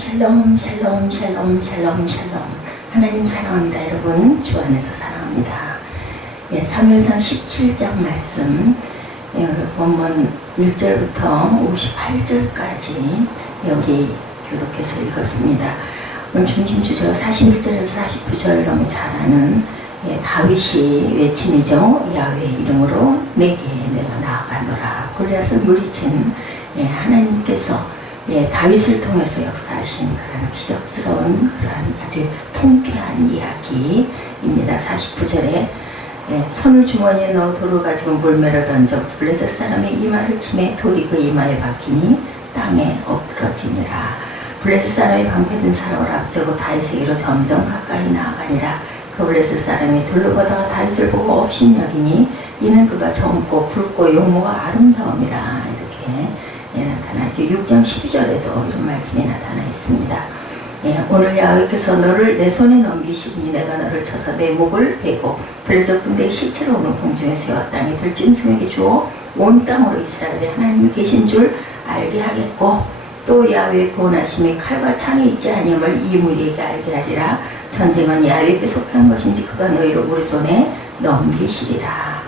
샬롬 샬롬 샬롬 샬롬 샬롬. 하나님 사랑합니다. 여러분 주 안에서 사랑합니다. 예, 사무엘상 17장 말씀, 예, 본문 1절부터 58절까지 우리 교독해서 읽었습니다. 오늘 중심 주제가 41절에서 49절 너무 잘 아는 다윗이 외침이죠. 야훼의 이름으로 내게 내가 나아가노라. 골리앗을 물리친 하나님께서 다윗을 통해서 역사하신 그런 기적스러운 그런 아주 통쾌한 이야기입니다. 49절에 손을 주머니에 넣어 돌을 가지고 물매를 던져 블레셋 사람의 이마를 치매 돌이 그 이마에 박히니 땅에 엎드러지니라. 블레셋 사람이 방패든 사람을 앞세우고 다윗에게로 점점 가까이 나아가니라. 그 블레셋 사람이 둘러보다가 다윗을 보고 업신여기니 이는 그가 젊고 붉고 용모가 아름다움이라. 이렇게 나타나죠. 6장 12절에도 이런 말씀이 나타나 있습니다. 오늘 야훼께서 너를 내 손에 넘기시니 내가 너를 쳐서 내 목을 베고 블레셋 군대의 시체로 오는 공중에 세워 땅에 들짐승에게 주어 온 땅으로 이스라엘에 하나님이 계신 줄 알게 하겠고 또 야훼의 구원하심이 칼과 창이 있지 아니함을 이 무리에게 알게 하리라. 전쟁은 야훼에게 속한 것인지 그가 너희를 우리 손에 넘기시리라.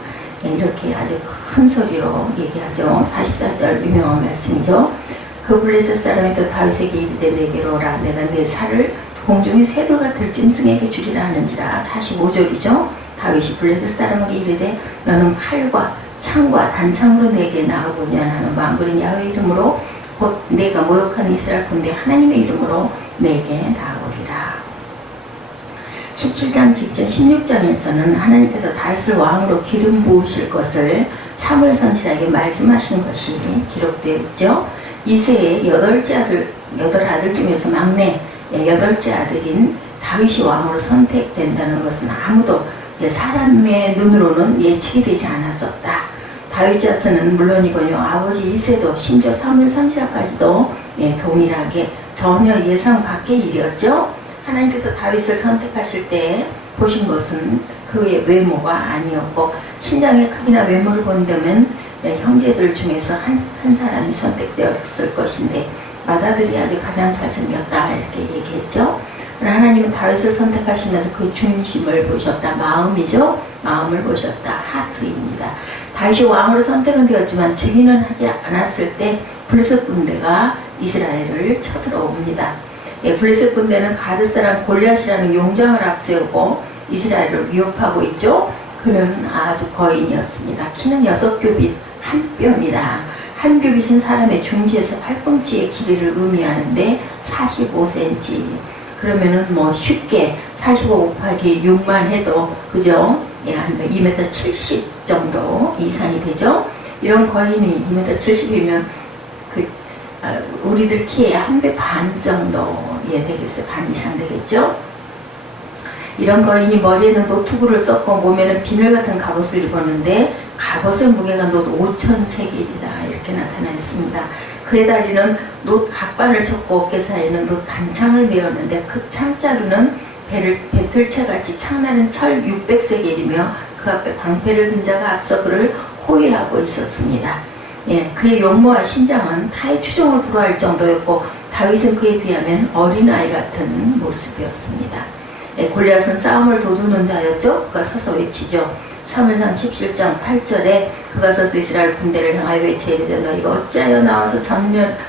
이렇게 아주 큰 소리로 얘기하죠. 44절 유명한 말씀이죠. 그 블레셋 사람이 또 다윗에게 이르되 내게로 오라. 내가 내 살을 공중의 새들과 들짐승에게 주리라 하는지라. 45절이죠. 다윗이 블레셋 사람에게 이르되 너는 칼과 창과 단창으로 내게 나아오냐 하는 만군의 야훼 이름으로 곧 내가 모욕하는 이스라엘 군대 하나님의 이름으로 내게 나아오리라. 17장 직전 16장에서는 하나님께서 다윗을 왕으로 기름 부으실 것을 사무엘 선지자에게 말씀하시는 것이 기록되어 있죠. 이새의 8 아들 중에서 막내 8째 아들인 다윗이 왕으로 선택된다는 것은 아무도 사람의 눈으로는 예측이 되지 않았었다. 다윗 자손은 물론이고요, 아버지 이새도 심지어 사무엘 선지자까지도 동일하게 전혀 예상 밖의 일이었죠. 하나님께서 다윗을 선택하실 때 보신 것은 그의 외모가 아니었고, 신장의 크기나 외모를 본다면 형제들 중에서 한 사람이 선택되었을 것인데 맏아들이 아주 가장 잘생겼다 이렇게 얘기했죠. 하나님은 다윗을 선택하시면서 그 중심을 보셨다. 마음이죠. 마음을 보셨다. 하트입니다. 다윗이 왕으로 선택은 되었지만 즉위는 하지 않았을 때 블레셋 군대가 이스라엘을 쳐들어옵니다. 블레셋 군대는 가드 사람 골리앗이라는 용장을 앞세우고 이스라엘을 위협하고 있죠. 그는 아주 거인이었습니다. 키는 6규빗 1뼘이다. 한 규빗은 사람의 중지에서 팔꿈치의 길이를 의미하는데 45cm. 그러면은 뭐 쉽게 45 곱하기 6만 해도 그죠? 한 2m 70 정도 이상이 되죠. 이런 거인이 2m 70이면 우리들 키에 1배 반 정도 되겠어요. 반 이상 되겠죠. 이런 거인이 머리에는 노트구를 썼고 몸에는 비늘 같은 갑옷을 입었는데 갑옷의 무게가 놋 5,000세겔이다 이렇게 나타나 있습니다. 그의 다리는 놋 각반을 쳤고 어깨 사이에는 놋 단창을 메었는데 그 창자루는 배틀채같이 창나는 철 600세겔이며 그 앞에 방패를 든 자가 앞서 그를 호위하고 있었습니다. 그의 용모와 신장은 타의 추종을 불허할 정도였고 다윗은 그에 비하면 어린아이 같은 모습이었습니다. 골리앗은 싸움을 도두는 자였죠. 그가 서서 외치죠. 사무엘상 17장 8절에 그가 서서 이스라엘 군대를 향하여 외쳐 이르되 너희가 어찌하여 나와서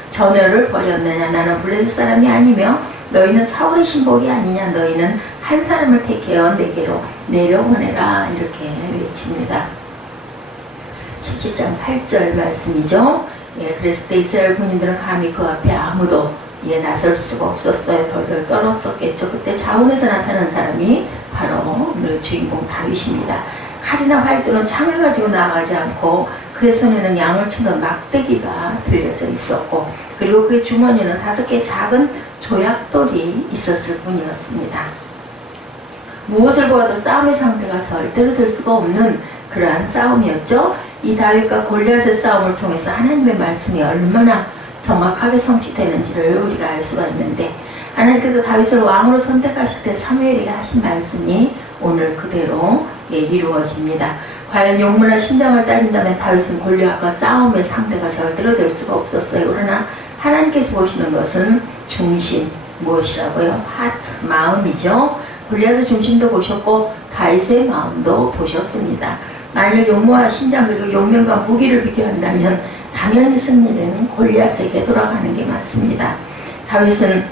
전열을 벌였느냐. 나는 블레셋 사람이 아니며 너희는 사울의 신복이 아니냐. 너희는 한 사람을 택하여 내게로 내려보내라. 이렇게 외칩니다. 17장 8절 말씀이죠. 그랬을 때 이스라엘 군인들은 감히 그 앞에 아무도 나설 수가 없었어요. 덜덜 떨었었겠죠. 그때 자원에서 나타난 사람이 바로 오늘 주인공 다윗입니다. 칼이나 활도는 창을 가지고 나가지 않고 그의 손에는 양을 치는 막대기가 들려져 있었고 그리고 그의 주머니에는 5개의 작은 조약돌이 있었을 뿐이었습니다. 무엇을 보아도 싸움의 상태가 절대로 될 수가 없는 그러한 싸움이었죠. 이 다윗과 골리앗의 싸움을 통해서 하나님의 말씀이 얼마나 정확하게 성취되는지를 우리가 알 수가 있는데 하나님께서 다윗을 왕으로 선택하실 때 사무엘에게 하신 말씀이 오늘 그대로 이루어집니다. 과연 용모나 신장을 따진다면 다윗은 골리앗과 싸움의 상대가 절대로 될 수가 없었어요. 그러나 하나님께서 보시는 것은 중심, 무엇이라고요? 하트, 마음이죠. 골리앗의 중심도 보셨고 다윗의 마음도 보셨습니다. 만일 용모와 신장 그리고 용면과 무기를 비교한다면 당연히 승리는 골리앗에게 돌아가는 게 맞습니다. 다윗은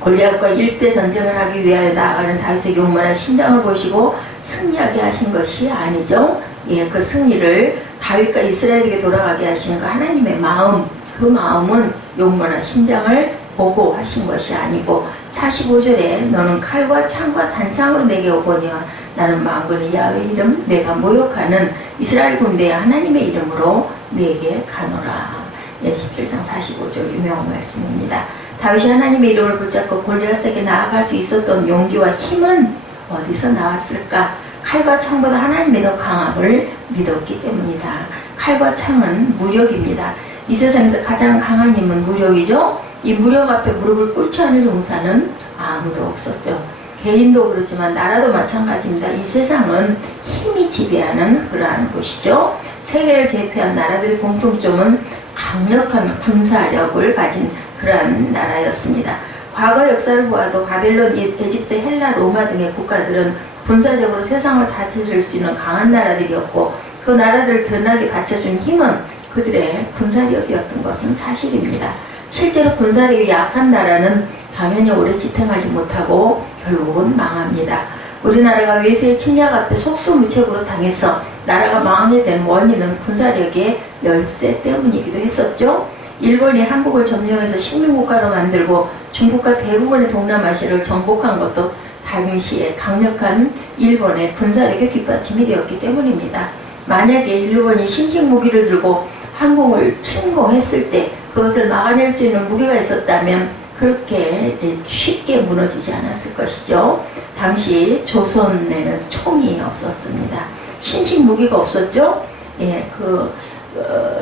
골리앗과 일대 전쟁을 하기 위하여 나아가는 다윗의 용모나 신장을 보시고 승리하게 하신 것이 아니죠. 예, 그 승리를 다윗과 이스라엘에게 돌아가게 하시는 그 하나님의 마음, 그 마음은 용모나 신장을 보고 하신 것이 아니고 45절에 너는 칼과 창과 단창으로 내게 오거니와 나는 만군의 야훼 이름 내가 모욕하는 이스라엘 군대의 하나님의 이름으로 내게 가노라. 예, 17장 45절 유명한 말씀입니다. 다윗이 하나님의 이름을 붙잡고 골리앗에게 나아갈 수 있었던 용기와 힘은 어디서 나왔을까? 칼과 창보다 하나님의 더 강함을 믿었기 때문이다. 칼과 창은 무력입니다. 이 세상에서 가장 강한 힘은 무력이죠. 이 무력 앞에 무릎을 꿇지 않을 용사는 아무도 없었죠. 개인도 그렇지만 나라도 마찬가지입니다. 이 세상은 힘이 지배하는 그러한 곳이죠. 세계를 제패한 나라들의 공통점은 강력한 군사력을 가진 그러한 나라였습니다. 과거 역사를 보아도 바벨론, 에집트, 헬라, 로마 등의 국가들은 군사적으로 세상을 다스릴 수 있는 강한 나라들이었고 그 나라들을 든든하게 받쳐준 힘은 그들의 군사력이었던 것은 사실입니다. 실제로 군사력이 약한 나라는 당연히 오래 지탱하지 못하고 결국은 망합니다. 우리나라가 외세의 침략 앞에 속수무책으로 당해서 나라가 망하게 된 원인은 군사력의 열세 때문이기도 했었죠. 일본이 한국을 점령해서 식민국가로 만들고 중국과 대부분의 동남아시아를 정복한 것도 당시에 강력한 일본의 군사력의 뒷받침이 되었기 때문입니다. 만약에 일본이 신식 무기를 들고 한국을 침공했을 때 그것을 막아낼 수 있는 무기가 있었다면 그렇게 쉽게 무너지지 않았을 것이죠. 당시 조선에는 총이 없었습니다. 신식 무기가 없었죠. 예,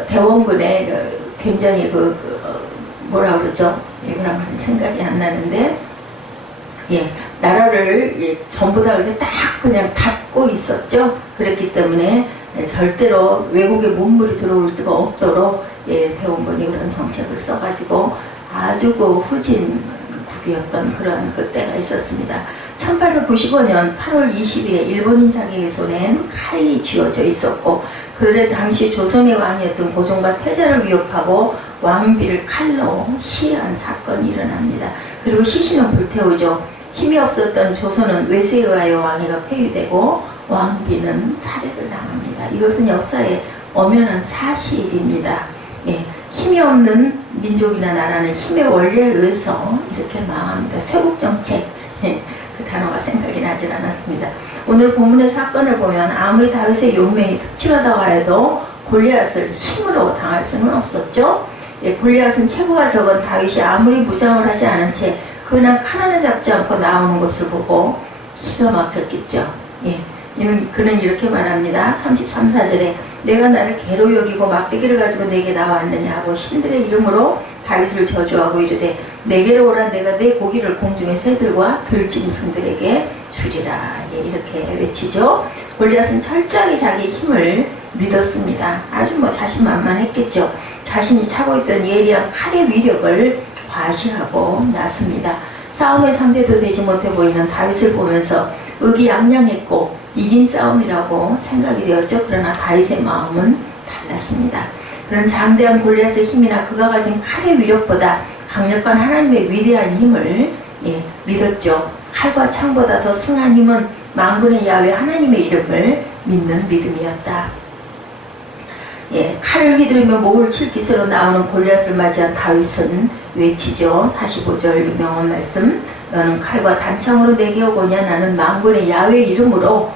대원군의 굉장히 뭐라 그러죠? 이거랑 생각이 안 나는데, 예, 나라를 전부 다 딱 그냥 닫고 있었죠. 그랬기 때문에 절대로 외국의 문물이 들어올 수가 없도록 대원군이 그런 정책을 써가지고 아주 후진국이었던 그런 그때가 있었습니다. 1895년 8월 20일에 일본인 자객의 손엔 칼이 쥐어져 있었고 그들의 당시 조선의 왕이었던 고종과 태자를 위협하고 왕비를 칼로 시해한 사건이 일어납니다. 그리고 시신은 불태우죠. 힘이 없었던 조선은 외세에 의하여 왕위가 폐위되고 왕비는 살해를 당합니다. 이것은 역사의 엄연한 사실입니다. 예, 힘이 없는 민족이나 나라는 힘의 원리에 의해서 이렇게 망합니다. 쇄국정책, 그 단어가 생각이 나질 않았습니다. 오늘 본문의 사건을 보면 아무리 다윗의 용맹이 특출하다고 해도 골리앗을 힘으로 당할 수는 없었죠. 예, 골리앗은 체구가 적은 다윗이 아무리 무장을 하지 않은 채 그냥 칼 하나 잡지 않고 나오는 것을 보고 기가 막혔겠죠. 예, 그는 이렇게 말합니다. 33, 4절에 내가 나를 개로 여기고 막대기를 가지고 내게 나왔느냐 하고 신들의 이름으로 다윗을 저주하고 이르되 내게로 오라 내가 내 고기를 공중의 새들과 들짐승들에게 주리라. 예, 이렇게 외치죠. 골리앗은 철저하게 자기 힘을 믿었습니다. 아주 자신만만했겠죠. 자신이 차고 있던 예리한 칼의 위력을 과시하고 났습니다. 싸움의 상대도 되지 못해 보이는 다윗을 보면서 의기양양했고 이긴 싸움이라고 생각이 되었죠. 그러나 다윗의 마음은 달랐습니다. 그런 장대한 골리앗의 힘이나 그가 가진 칼의 위력보다 강력한 하나님의 위대한 힘을 믿었죠. 칼과 창보다 더 승한 힘은 만군의 야훼 하나님의 이름을 믿는 믿음이었다. 예, 칼을 휘두르며 목을 칠 기세로 나오는 골리앗을 맞이한 다윗은 외치죠. 45절 유명한 말씀 너는 칼과 단창으로 내게 오거냐 나는 만군의 야훼 이름으로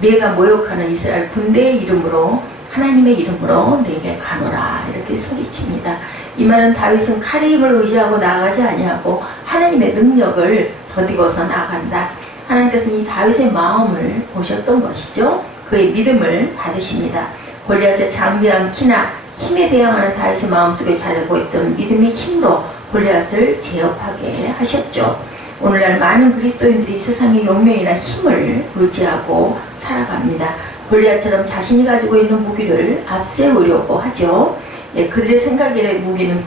내가 모욕하는 이스라엘 군대의 이름으로 하나님의 이름으로 내게 가노라 이렇게 소리칩니다. 이 말은 다윗은 칼의 힘을 의지하고 나아가지 아니하고 하나님의 능력을 덧입어서 나간다. 하나님께서는 이 다윗의 마음을 보셨던 것이죠. 그의 믿음을 받으십니다. 골리앗의 장대한 키나 힘에 대항하는 다윗의 마음속에 자르고 있던 믿음의 힘으로 골리앗을 제압하게 하셨죠. 오늘날 많은 그리스도인들이 세상의 용맹이나 힘을 의지하고 살아갑니다. 골리앗처럼 자신이 가지고 있는 무기를 앞세우려고 하죠. 예, 그들의 생각의 무기는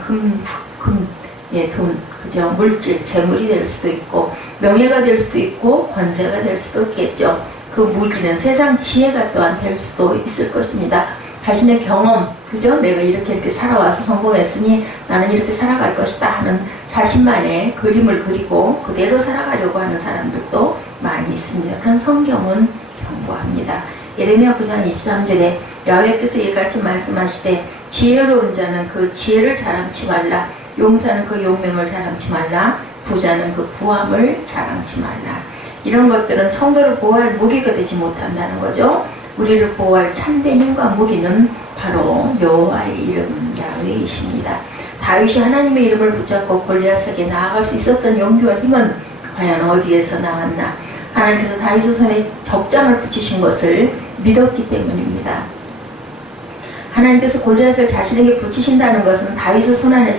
돈, 그죠? 물질, 재물이 될 수도 있고, 명예가 될 수도 있고, 권세가 될 수도 있겠죠. 그 물질은 세상 지혜가 또한 될 수도 있을 것입니다. 자신의 경험, 그죠? 내가 이렇게 살아와서 성공했으니 나는 이렇게 살아갈 것이다 하는 자신만의 그림을 그리고 그대로 살아가려고 하는 사람들도 많이 있습니다. 그런 성경은 경고합니다. 예레미야 9장 23절에 여호와께서 이같이 말씀하시되 지혜로운 자는 그 지혜를 자랑치 말라. 용사는 그 용맹을 자랑치 말라. 부자는 그 부함을 자랑치 말라. 이런 것들은 성도를 보호할 무기가 되지 못한다는 거죠. 우리를 보호할 참된 힘과 무기는 바로 여호와의 이름 야훼이십니다. 다윗이 하나님의 이름을 붙잡고 골리앗에게 나아갈 수 있었던 용기와 힘은 과연 어디에서 나왔나? 하나님께서 다윗의 손에 적장을 붙이신 것을 믿었기 때문입니다. 하나님께서 골리앗을 자신에게 붙이신다는 것은 다윗의 손 안에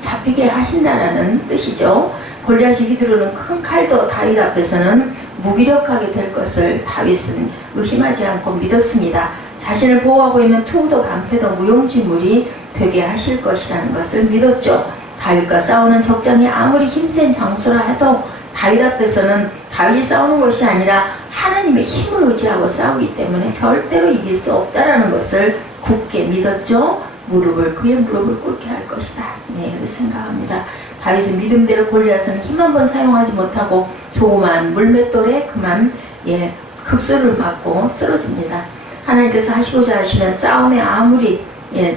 잡히게 하신다는 뜻이죠. 골리앗이 휘두르는 큰 칼도 다윗 앞에서는 무기력하게 될 것을 다윗은 의심하지 않고 믿었습니다. 자신을 보호하고 있는 투구도 방패도 무용지물이 되게 하실 것이라는 것을 믿었죠. 다윗과 싸우는 적장이 아무리 힘센 장수라 해도 다윗 앞에서는 다윗이 싸우는 것이 아니라 하나님의 힘을 의지하고 싸우기 때문에 절대로 이길 수 없다라는 것을 굳게 믿었죠. 그의 무릎을 꿇게 할 것이다. 네, 그렇게 생각합니다. 다윗은 믿음대로 골리앗은 힘 한번 사용하지 못하고 조그만 물맷돌에 그만 급소를 맞고 쓰러집니다. 하나님께서 하시고자 하시면 싸움에 아무리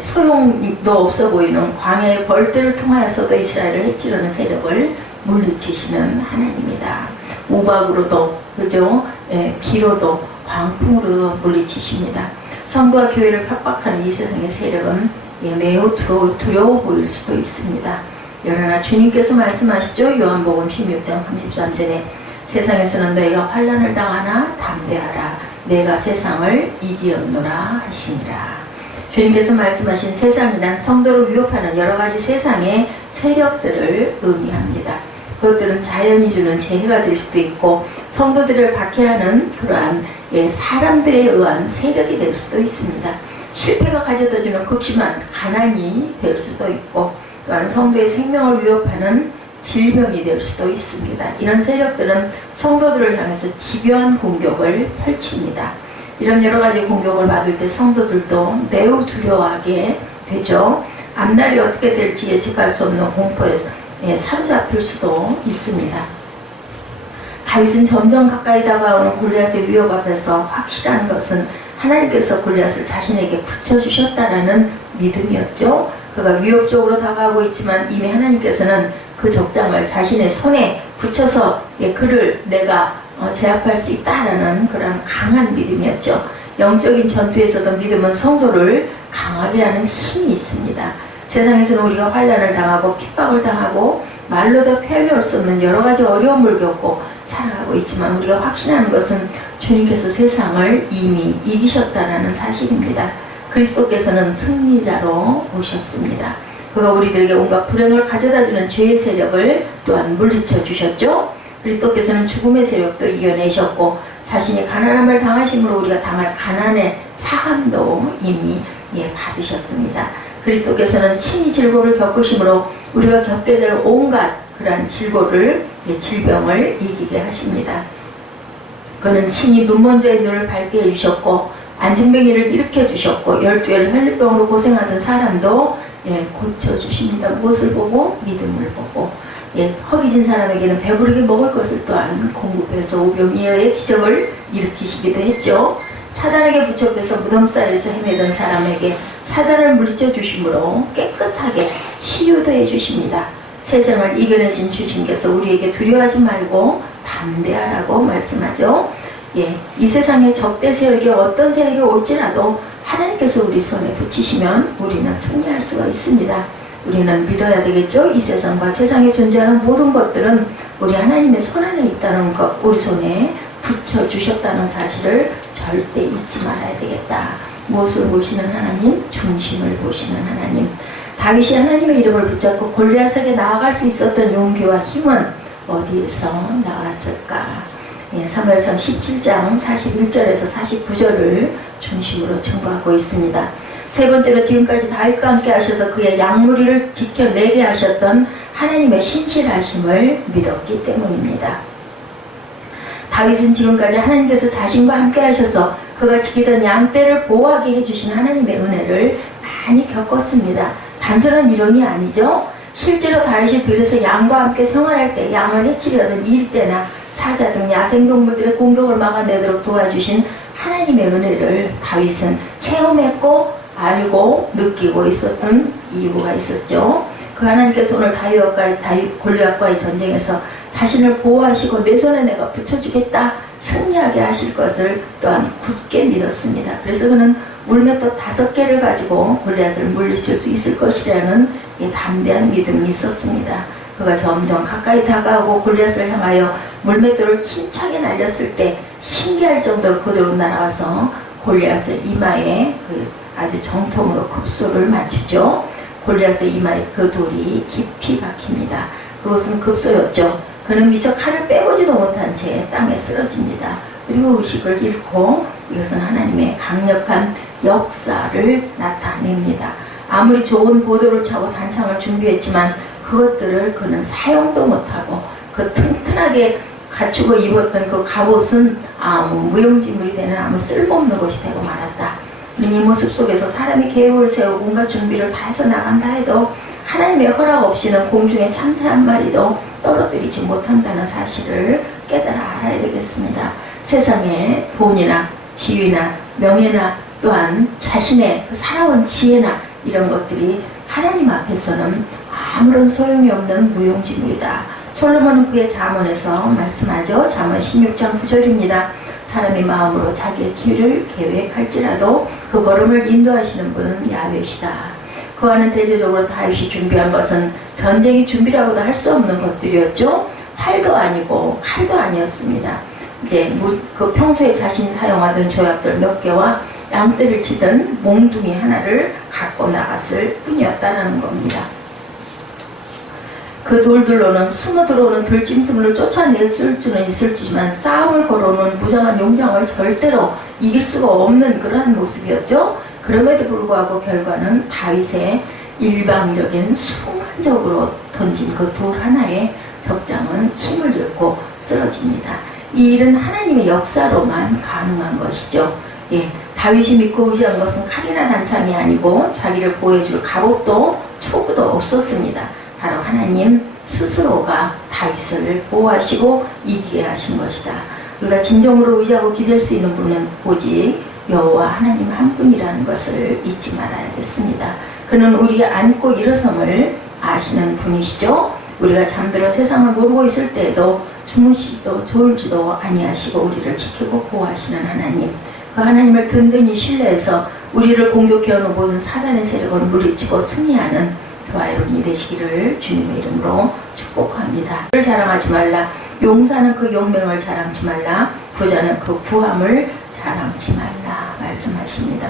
소용도 없어 보이는 광야의 벌들을 통하여서도 이스라엘을 해치려는 세력을 물리치시는 하나님이다. 우박으로도 그죠? 비로도 광풍으로도 물리치십니다. 성도와 교회를 핍박하는 이 세상의 세력은 매우 두려워 보일 수도 있습니다. 그러나 주님께서 말씀하시죠. 요한복음 16장 33절에 세상에서는 너희가 환난을 당하나 담대하라. 내가 세상을 이기었노라 하시니라. 주님께서 말씀하신 세상이란 성도를 위협하는 여러 가지 세상의 세력들을 의미합니다. 그것들은 자연이 주는 재해가 될 수도 있고 성도들을 박해하는 그러한 사람들에 의한 세력이 될 수도 있습니다. 실패가 가져다주는 극심한 가난이 될 수도 있고 또한 성도의 생명을 위협하는 질병이 될 수도 있습니다. 이런 세력들은 성도들을 향해서 집요한 공격을 펼칩니다. 이런 여러 가지 공격을 받을 때 성도들도 매우 두려워하게 되죠. 앞날이 어떻게 될지 예측할 수 없는 공포에 사로잡힐 수도 있습니다. 다윗은 점점 가까이 다가오는 골리앗의 위협 앞에서 확실한 것은 하나님께서 골리앗을 자신에게 붙여주셨다라는 믿음이었죠. 그가 위협적으로 다가오고 있지만 이미 하나님께서는 그 적장을 자신의 손에 붙여서 그를 내가 제압할 수 있다라는 그런 강한 믿음이었죠. 영적인 전투에서도 믿음은 성도를 강하게 하는 힘이 있습니다. 세상에서는 우리가 환난을 당하고 핍박을 당하고 말로도 표현할 수 없는 여러 가지 어려움을 겪고 살아가고 있지만 우리가 확신하는 것은 주님께서 세상을 이미 이기셨다는 사실입니다. 그리스도께서는 승리자로 오셨습니다. 그가 우리들에게 온갖 불행을 가져다주는 죄의 세력을 또한 물리쳐 주셨죠. 그리스도께서는 죽음의 세력도 이겨내셨고 자신이 가난함을 당하심으로 우리가 당할 가난의 사함도 이미 받으셨습니다. 그리스도께서는 친히 질고를 겪으심으로 우리가 겪게 될 온갖 그러한 질병을 이기게 하십니다. 그는 친히 눈먼자의 눈을 밝게 해주셨고 안진뱅이를 일으켜 주셨고 12열 혈류병으로 고생하던 사람도 고쳐주십니다. 무엇을 보고? 믿음을 보고 허기진 사람에게는 배부르게 먹을 것을 또한 공급해서 오병이어의 기적을 일으키시기도 했죠. 사단에게 붙잡혀서 무덤살에서 헤매던 사람에게 사단을 물리쳐 주심으로 깨끗하게 치유도 해주십니다. 세상을 이겨내신 주님께서 우리에게 두려워하지 말고 담대하라고 말씀하죠. 이 세상의 적대 세력이 어떤 세력이 올지라도 하나님께서 우리 손에 붙이시면 우리는 승리할 수가 있습니다. 우리는 믿어야 되겠죠. 이 세상과 세상에 존재하는 모든 것들은 우리 하나님의 손 안에 있다는 것, 우리 손에 붙여주셨다는 사실을 절대 잊지 말아야 되겠다. 무엇을 보시는 하나님? 중심을 보시는 하나님. 다윗이 하나님의 이름을 붙잡고 골리앗에게 나아갈 수 있었던 용기와 힘은 어디에서 나왔을까? 사무엘상 17장 41절에서 49절을 중심으로 증거하고 있습니다. 세 번째로 지금까지 다윗과 함께 하셔서 그의 양무리를 지켜내게 하셨던 하나님의 신실하심을 믿었기 때문입니다. 다윗은 지금까지 하나님께서 자신과 함께 하셔서 그가 지키던 양떼를 보호하게 해주신 하나님의 은혜를 많이 겪었습니다. 단순한 이론이 아니죠. 실제로 다윗이 들에서 양과 함께 생활할 때 양을 해치려던 일대나 사자 등 야생동물들의 공격을 막아내도록 도와주신 하나님의 은혜를 다윗은 체험했고 알고 느끼고 있었던 이유가 있었죠. 그 하나님께서 오늘 골리앗과의 전쟁에서 자신을 보호하시고 내 손에 내가 붙여주겠다 승리하게 하실 것을 또한 굳게 믿었습니다. 그래서 그는 물맷돌 5개를 가지고 골리앗을 물리칠 수 있을 것이라는 담대한 믿음이 있었습니다. 그가 점점 가까이 다가오고 골리앗을 향하여 물맷돌을 힘차게 날렸을 때 신기할 정도로 그대로 날아가서 골리앗의 이마에 아주 정통으로 급소를 맞추죠. 골리앗의 이마에 그 돌이 깊이 박힙니다. 그것은 급소였죠. 그는 미처 칼을 빼보지도 못한 채 땅에 쓰러집니다. 그리고 의식을 잃고 이것은 하나님의 강력한 역사를 나타냅니다. 아무리 좋은 보도를 차고 단창을 준비했지만 그것들을 그는 사용도 못하고 그 튼튼하게 갖추고 입었던 그 갑옷은 아무 무용지물이 되는 아무 쓸모없는 것이 되고 말았다. 우린 이 모습 속에서 사람이 계획을 세우고 온갖 준비를 다 해서 나간다 해도 하나님의 허락 없이는 공중에 참새 한 마리도 떨어뜨리지 못한다는 사실을 깨달아 알아야 되겠습니다. 세상에 돈이나 지위나 명예나 또한 자신의 살아온 지혜나 이런 것들이 하나님 앞에서는 아무런 소용이 없는 무용지물이다. 솔로몬은 그의 잠언에서 말씀하죠. 잠언 16장 9절입니다. 사람이 마음으로 자기의 길을 계획할지라도 그 걸음을 인도하시는 분은 야훼시다. 그와는 대체적으로 다윗이 준비한 것은 전쟁이 준비라고도 할 수 없는 것들이었죠. 활도 아니고 칼도 아니었습니다. 그 평소에 자신이 사용하던 조약들 몇 개와 양떼를 치던 몽둥이 하나를 갖고 나갔을 뿐이었다는 겁니다. 그 돌들로는 숨어 들어오는 들짐승을 쫓아냈을 수는 있을지만 싸움을 걸어오는 무장한 용장을 절대로 이길 수가 없는 그러한 모습이었죠. 그럼에도 불구하고 결과는 다윗의 일방적인 순간적으로 던진 그 돌 하나에 적장은 힘을 잃고 쓰러집니다. 이 일은 하나님의 역사로만 가능한 것이죠. 다윗이 믿고 의지한 것은 칼이나 단창이 아니고 자기를 보호해줄 갑옷도 투구도 없었습니다. 바로 하나님 스스로가 다윗을 보호하시고 이기게 하신 것이다. 우리가 진정으로 의지하고 기댈 수 있는 분은 오직 여호와 하나님 한 분이라는 것을 잊지 말아야겠습니다. 그는 우리 안고 일어섬을 아시는 분이시죠. 우리가 잠들어 세상을 모르고 있을 때에도 주무시지도 졸지도 아니하시고 우리를 지키고 보호하시는 하나님, 그 하나님을 든든히 신뢰해서 우리를 공격해오는 모든 사단의 세력을 물리치고 승리하는 저와 여러분이 되시기를 주님의 이름으로 축복합니다. 를 자랑하지 말라. 용사는 그 용맹을 자랑치 말라. 부자는 그 부함을 자랑치 말라 말씀하십니다.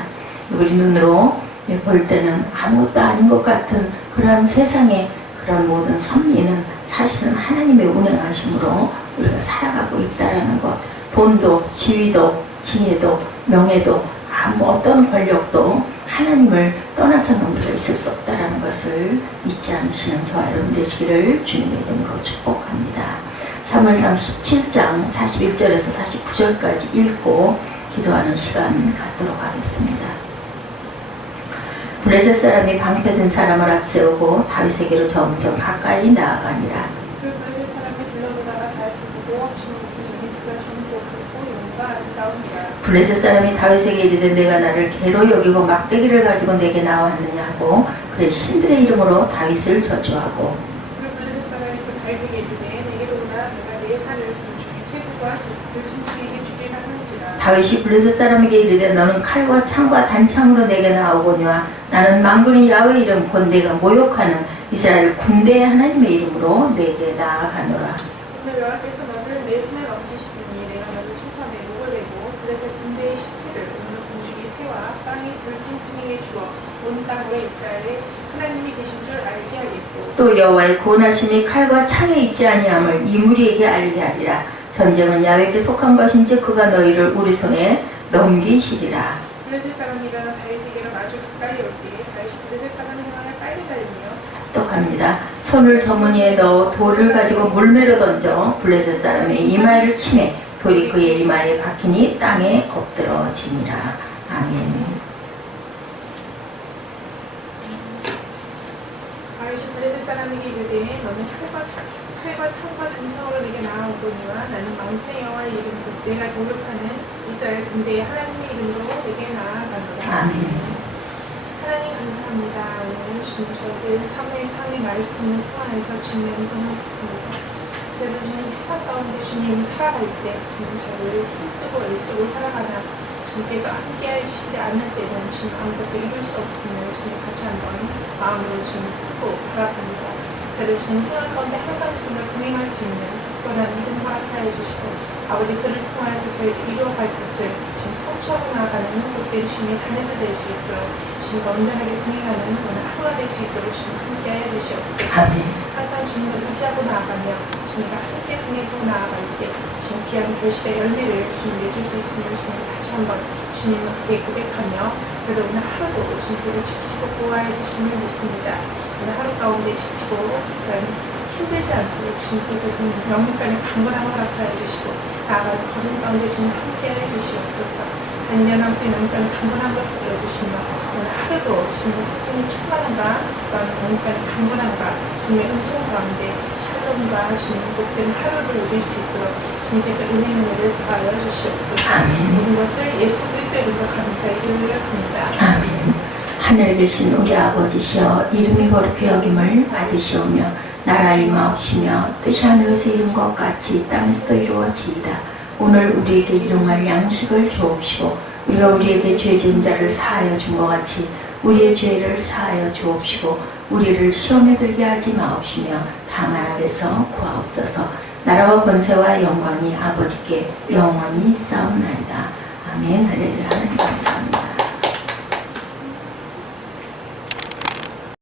우리 눈으로 볼 때는 아무것도 아닌 것 같은 그러한 세상의 그런 모든 섭리는 사실은 하나님의 운행하심으로 우리가 살아가고 있다는 것. 돈도 지위도 지혜도 명예도 아무 어떤 권력도 하나님을 떠나서는 우리가 있을 수 없다는 것을 잊지 않으시는 저와 여러분 되시기를 주님의 이름으로 축복합니다. 사무엘상 17장 41절에서 49절까지 읽고 기도하는 시간 갖도록 하겠습니다. 블레셋 사람이 방패든 사람을 앞세우고 다윗에게로 점점 가까이 나아가니라. 그 블레셋 사람이 들러보다가 다윗을 보고 주님이 그가 전고 굵고 용과 아름다우니라. 블레셋 사람이 다윗에게 이르되 내가 나를 개로 여기고 막대기를 가지고 내게 나왔느냐 하고 그의 신들의 이름으로 다윗을 저주하고. 그 블레셋 사람이 그 다윗에게 이르되 내게로 오라. 내가 네 살을 공중의 새들과 들짐승에게 주리라 하는지라. 다윗이 블레셋 사람에게 이르되 너는 칼과 창과 단창으로 내게 나오거니와 나는 만군의 야훼 이름 곧 내가 모욕하는 이스라엘 군대의 하나님의 이름으로 내게 나아가노라. 오늘 여호와께서 너를 내 손에 넘기시니 내가 너를 쳐서 내 목을 내고 블레셋 군대의 시체를 오늘 공중의 새와 땅의 들짐승에게 주어 온 땅에 이스라엘의 하나님이 계신 줄 알게 하겠고 또 여호와의 권하심이 칼과 창에 있지 아니함을 이 무리에게 알리게 하리라. 전쟁은 야훼에게 속한 것인지 그가 너희를 우리 손에 넘기시리라. 블레셋 사람이 일어나 다윗에게로 마주 가까이 올 때에 다윗이 블레셋 사람을 향하여 빨리 달리며 똑합니다. 손을 저무니에 넣어 돌을 가지고 물매로 던져 블레셋 사람의 이마에를 치매 돌이 그의 이마에 박히니 땅에 엎드러지니라. 아멘. 아유시 블레셋 사람에게 이르되 너는 칼과 창과 단창으로 내게 나아오거니와 나는 망태 여호와의 이름 곧 내가 공격하는 이스라엘 군대의 하나님의 이름으로 내게 나아가노라. 아멘. 하나님 감사합니다. 오늘 주님 저에게 3의 말씀을 통하여서 주님의 음성을 듣습니다. 제가 주님 세상 가운데 주님이 살아갈 때 주님 저를 힘쓰고 애쓰고 살아가나 주님께서 함께해 주시지 않을 때는 주님 아무것도 이룰 수 없음을 주님 다시 한번 마음으로 주님 품고 바라봅니다. 저를 주님 생활 가운데 항상 주님과 동행할 수 있는 특별한 믿음 허락하여 주시고 아버지 그를 통하여서 저희가 이루어갈 것을 주님 성취하고 나아가는 복된 주님의 자녀들 될 수 있도록 주님과 온전하게 동행하는 오늘 하루가 될 수 있도록 주님 함께하여 주시옵소서. 아멘. 항상 주님을 의지하고 나아가며 주님과 함께 동행하고 나아갈 때 주님 귀한 결실의 열매를 주님 내줄 수 있음을 주님 다시 한번 주님 앞에 고백하며 저도 오늘 하루도 주님께서 지키시고 보호하여 주심을 믿습니다. 오늘 하루 가운데 지치고 힘들지 않도록 주님께서 주님 영혼간의 강건함을 허락하여 주시고 나아가는 걸음 가운데 주님 함께하여 주시옵소서. 아니면 아무튼 영혼간의 강건함을 허락하여 주시며 오늘 하루도 주님의 성품이 충만한가 또한 영혼간의 강건함과 주님의 은총 가운데 샬롬과 주님 복된 하루를 누릴 수 있도록 주님께서 은혜의 은혜를 더하여 주시옵소서. 아멘. 모든 것을 예수 그리스도의 이름으로 감사히 드리겠습니다. 아멘. 하늘에 계신 우리 아버지시여 이름이 거룩히 여김을 받으시오며 나라 임하옵시며 뜻이 하늘에서 이룬 것 같이 땅에서도 이루어지이다. 오늘 우리에게 일용할 양식을 주옵시고 우리가 우리에게 죄진 자를 사하여 준 것 같이 우리의 죄를 사하여 주옵시고 우리를 시험에 들게 하지 마옵시며 다만 악에서 구하옵소서. 나라와 권세와 영광이 아버지께 영원히 있사옵나이다. 아멘. 할렐루야.